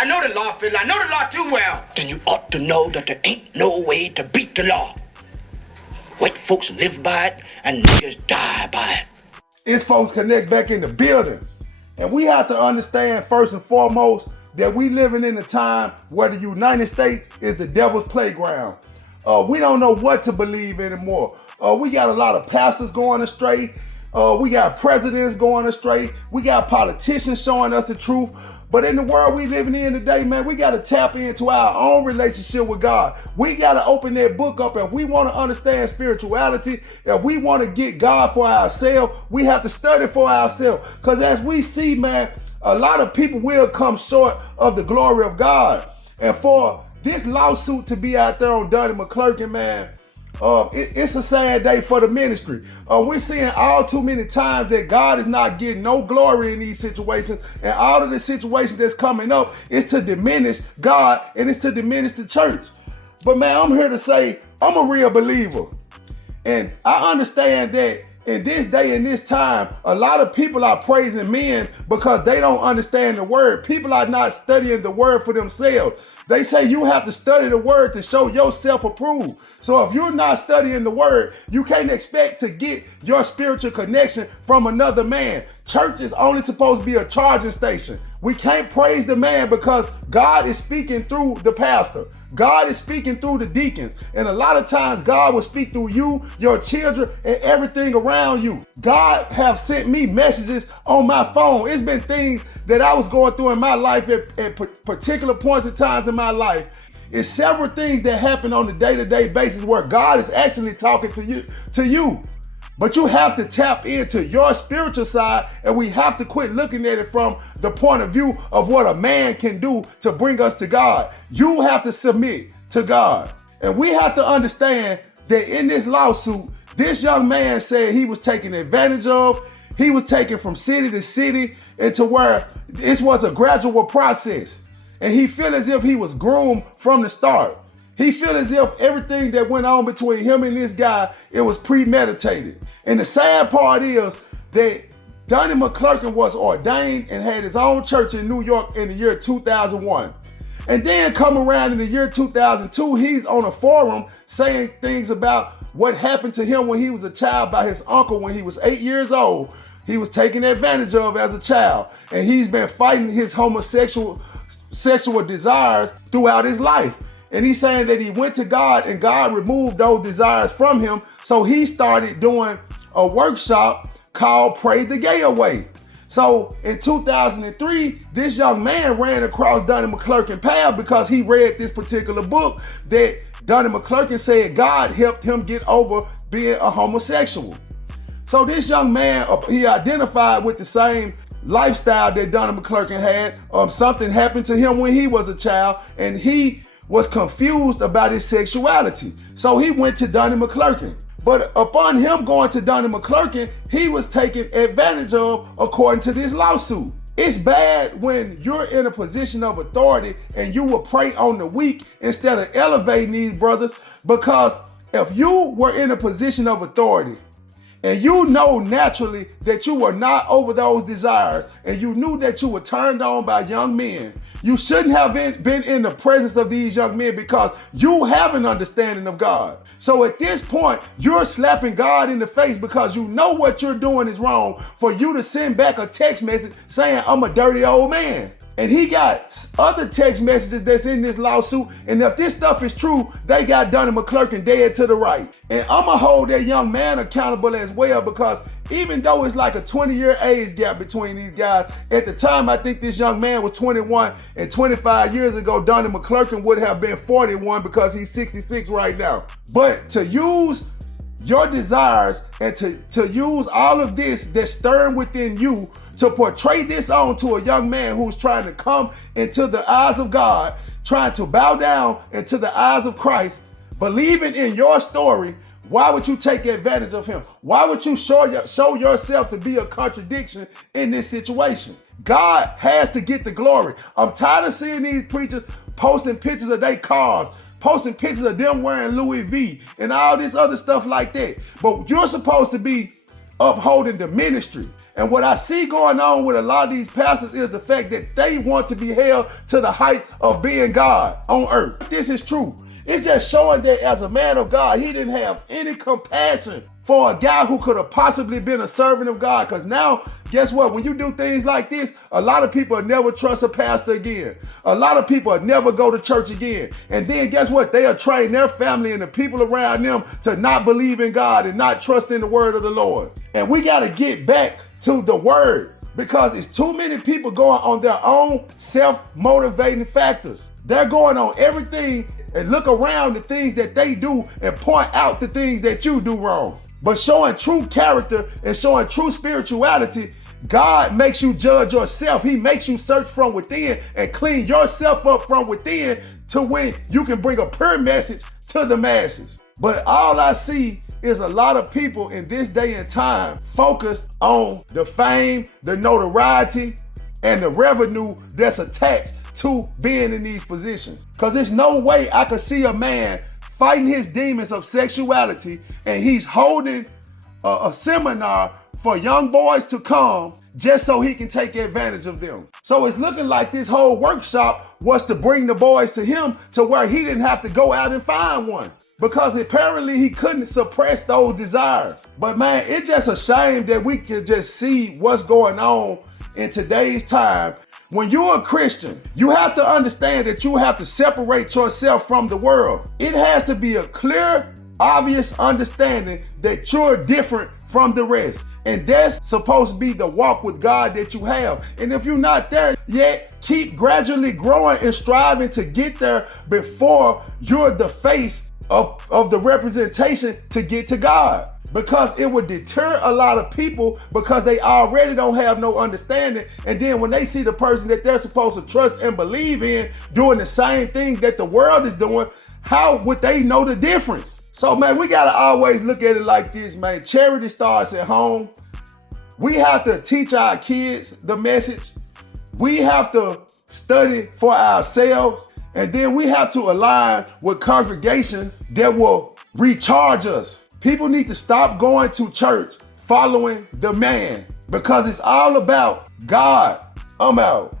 I know the law, Phil. I know the law too well. Then you ought to know that there ain't no way to beat the law. White folks live by it and niggas die by it. It's Folks Connect back in the building. And we have to understand first and foremost that we living in a time where the United States is the devil's playground. We don't know what to believe anymore. We got a lot of pastors going astray. We got presidents going astray. We got politicians showing us the truth. But in the world we living in today, man, we got to tap into our own relationship with God. We got to open that book up. If we want to understand spirituality, if we want to get God for ourselves, we have to study for ourselves. Because as we see, man, a lot of people will come short of the glory of God. And for this lawsuit to be out there on Donnie Mcclurkin, man, it's a sad day for the ministry. We're seeing all too many times that God is not getting no glory in these situations, and all of the situations that's coming up is to diminish God and it's to diminish the church. But man, I'm here to say I'm a real believer, and I understand that in this day and this time, a lot of people are praising men because they don't understand the word. People are not studying the word for themselves. They say you have to study the word to show yourself approved. So if you're not studying the word, you can't expect to get your spiritual connection from another man. Church is only supposed to be a charging station. We can't praise the man because God is speaking through the pastor. God is speaking through the deacons. And a lot of times God will speak through you, your children, and everything around you. God have sent me messages on my phone. It's been things that I was going through in my life at particular points in times in my life. It's several things that happen on a day-to-day basis where God is actually talking to you. But you have to tap into your spiritual side, and we have to quit looking at it from the point of view of what a man can do to bring us to God. You have to submit to God. And we have to understand that in this lawsuit, this young man said he was taken advantage of. He was taken from city to city into where this was a gradual process. And he felt as if he was groomed from the start. He felt as if everything that went on between him and this guy, it was premeditated. And the sad part is that Donnie Mcclurkin was ordained and had his own church in New York in the year 2001. And then come around in the year 2002, he's on a forum saying things about what happened to him when he was a child by his uncle when he was 8 years old. He was taken advantage of as a child. And he's been fighting his sexual desires throughout his life. And he's saying that he went to God and God removed those desires from him. So he started doing a workshop called Pray the Gay Away. So in 2003, this young man ran across Donnie Mcclurkin path because he read this particular book that Donnie Mcclurkin said God helped him get over being a homosexual. So this young man, he identified with the same lifestyle that Donnie Mcclurkin had. Something happened to him when he was a child, and he was confused about his sexuality. So he went to Donnie Mcclurkin. But upon him going to Donnie Mcclurkin, he was taken advantage of according to this lawsuit. It's bad when you're in a position of authority and you will prey on the weak instead of elevating these brothers, because if you were in a position of authority and you know naturally that you were not over those desires and you knew that you were turned on by young men, you shouldn't have been in the presence of these young men because you have an understanding of God. So at this point, you're slapping God in the face because you know what you're doing is wrong for you to send back a text message saying, I'm a dirty old man. And he got other text messages that's in this lawsuit. And if this stuff is true, they got Donnie Mcclurkin dead to the right. And I'm going to hold that young man accountable as well, because even though it's like a 20-year age gap between these guys, at the time I think this young man was 21, and 25 years ago, Donnie Mcclurkin would have been 41 because he's 66 right now. But to use your desires and to use all of this that's stirring within you to portray this on to a young man who's trying to come into the eyes of God, trying to bow down into the eyes of Christ, believing in your story, why would you take advantage of him? Why would you show yourself to be a contradiction in this situation? God has to get the glory. I'm tired of seeing these preachers posting pictures of their cars, posting pictures of them wearing Louis V and all this other stuff like that. But you're supposed to be upholding the ministry. And what I see going on with a lot of these pastors is the fact that they want to be held to the height of being God on earth. This is true. It's just showing that as a man of God, he didn't have any compassion for a guy who could have possibly been a servant of God. Because now, guess what? When you do things like this, a lot of people will never trust a pastor again. A lot of people will never go to church again. And then guess what? They'll train their family and the people around them to not believe in God and not trust in the word of the Lord. And we got to get back to the word, because it's too many people going on their own self-motivating factors. They're going on everything and look around the things that they do and point out the things that you do wrong. But showing true character and showing true spirituality, God makes you judge yourself. He makes you search from within and clean yourself up from within to when you can bring a pure message to the masses. But all I see is a lot of people in this day and time focused on the fame, the notoriety, and the revenue that's attached to being in these positions. Because there's no way I could see a man fighting his demons of sexuality and he's holding a seminar for young boys to come just so he can take advantage of them. So it's looking like this whole workshop was to bring the boys to him to where he didn't have to go out and find one, because apparently he couldn't suppress those desires. But man, it's just a shame that we can just see what's going on in today's time. When you're a Christian, you have to understand that you have to separate yourself from the world. It has to be a clear, obvious understanding that you're different from the rest. And that's supposed to be the walk with God that you have. And if you're not there yet, keep gradually growing and striving to get there before you're the face of the representation to get to God. Because it would deter a lot of people because they already don't have no understanding. And then when they see the person that they're supposed to trust and believe in doing the same thing that the world is doing, how would they know the difference? So man, we gotta always look at it like this, man. Charity starts at home. We have to teach our kids the message. We have to study for ourselves. And then we have to align with congregations that will recharge us. People need to stop going to church following the man, because it's all about God. I'm out.